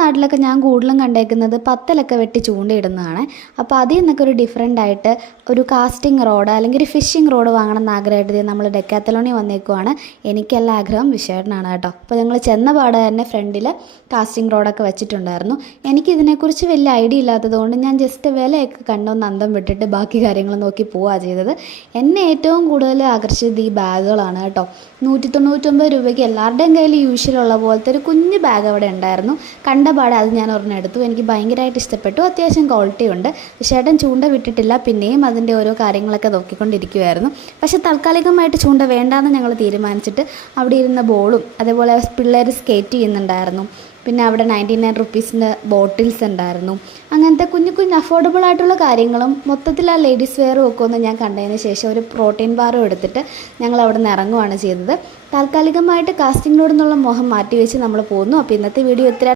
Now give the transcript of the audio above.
നാട്ടിലൊക്കെ ഞാൻ കൂടുതലും കണ്ടേക്കുന്നത് പത്തലൊക്കെ വെട്ടി ചൂണ്ടയിടുന്നതാണ്. അപ്പോൾ അതിൽ നിന്നൊക്കെ ഒരു ഡിഫറെൻ്റ് ആയിട്ട് ഒരു കാസ്റ്റിംഗ് റോഡ് അല്ലെങ്കിൽ ഒരു ഫിഷിംഗ് റോഡ് വാങ്ങണം എന്നാഗ്രഹമായിട്ട് നമ്മൾ ഡെക്കാത്തലോണിൽ വന്നേക്കുവാണ്. എനിക്കെല്ലാം ആഗ്രഹം വിശേഷനാണ് കേട്ടോ. അപ്പോൾ ഞങ്ങൾ ചെന്ന പാടെ തന്നെ ഫ്രണ്ടിൽ കാസ്റ്റിംഗ് റോഡൊക്കെ വെച്ചിട്ടുണ്ടായിരുന്നു. എനിക്കിതിനെക്കുറിച്ച് വലിയ ഐഡിയ ഇല്ലാത്തതുകൊണ്ട് ഞാൻ ജസ്റ്റ് വിലയൊക്കെ കണ്ടൊന്ന് അന്തം വിട്ടിട്ട് ബാക്കി കാര്യങ്ങൾ നോക്കി പോവുകയാണ് ചെയ്തത്. എന്നെ ഏറ്റവും കൂടുതൽ ആകർഷിച്ചത് ഈ ബാഗുകളാണ് കേട്ടോ. 199 രൂപയ്ക്ക് എല്ലാവരുടെയും കയ്യിൽ യൂഷ്വലുള്ള പോലത്തെ ഒരു കുഞ്ഞ് ബാഗ് അവിടെ ഉണ്ടായിരുന്നു. കണ്ട പാടെ അത് ഞാൻ ഒരെണ്ണം എടുത്തു. എനിക്ക് ഭയങ്കരമായിട്ട് ഇഷ്ടപ്പെട്ടു. അത്യാവശ്യം ക്വാളിറ്റി ഉണ്ട്. ചേട്ടൻ ചൂണ്ട വിട്ടിട്ടില്ല. പിന്നെയും അതിൻ്റെ ഓരോ കാര്യങ്ങളൊക്കെ നോക്കിക്കൊണ്ടിരിക്കുമായിരുന്നു. പക്ഷേ താൽക്കാലികമായിട്ട് ചൂണ്ട വേണ്ടാന്ന് ഞങ്ങൾ തീരുമാനിച്ചിട്ട് അവിടെ ഇരുന്ന ബോളും അതേപോലെ പിള്ളേർ സ്കേറ്റ് ചെയ്യുന്നുണ്ടായിരുന്നു. പിന്നെ അവിടെ 99 റുപ്പീസിൻ്റെ ബോട്ടിൽസ് ഉണ്ടായിരുന്നു. അങ്ങനത്തെ കുഞ്ഞു കുഞ്ഞ് അഫോർഡബിൾ ആയിട്ടുള്ള കാര്യങ്ങളും മൊത്തത്തിൽ ആ ലേഡീസ് വെയറും ഒക്കെ ഒന്ന് ഞാൻ കണ്ടതിന് ശേഷം ഒരു പ്രോട്ടീൻ ബാറും എടുത്തിട്ട് ഞങ്ങൾ അവിടെ നിന്ന് ഇറങ്ങുകയാണ് ചെയ്തത്. താൽക്കാലികമായിട്ട് കാസ്റ്റിംഗ് റോഡിൽ നിന്നുള്ള മോഹം മാറ്റി വെച്ച് നമ്മൾ പോകുന്നു. അപ്പോൾ ഇന്നത്തെ വീഡിയോ ഇത്ര